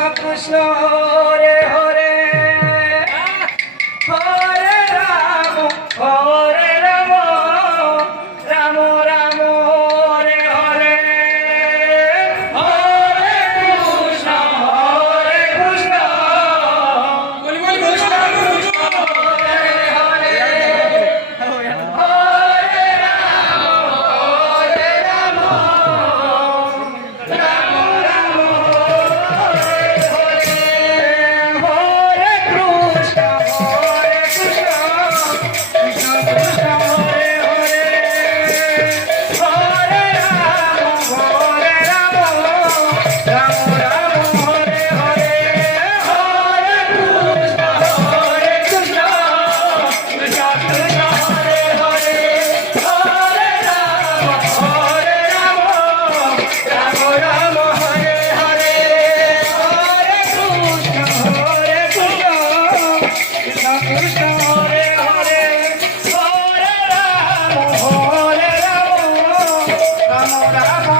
Krishna Hare Hare Hare Ram Hare Ram Ram Ram Hare Hare Hare Krishna Krishna Krishna Hare Hare Hare Ram Ram Ram Hare Hare Hare Krishna Krishna Krishna Hare Hare Hare Ram Ram Ram Hare Hare Hare Krishna Krishna Krishna Hare Hare Hare Ram Ram Ram Hare Hare Hare Krishna Krishna Krishna Hare Hare Hare Ram Ram Ram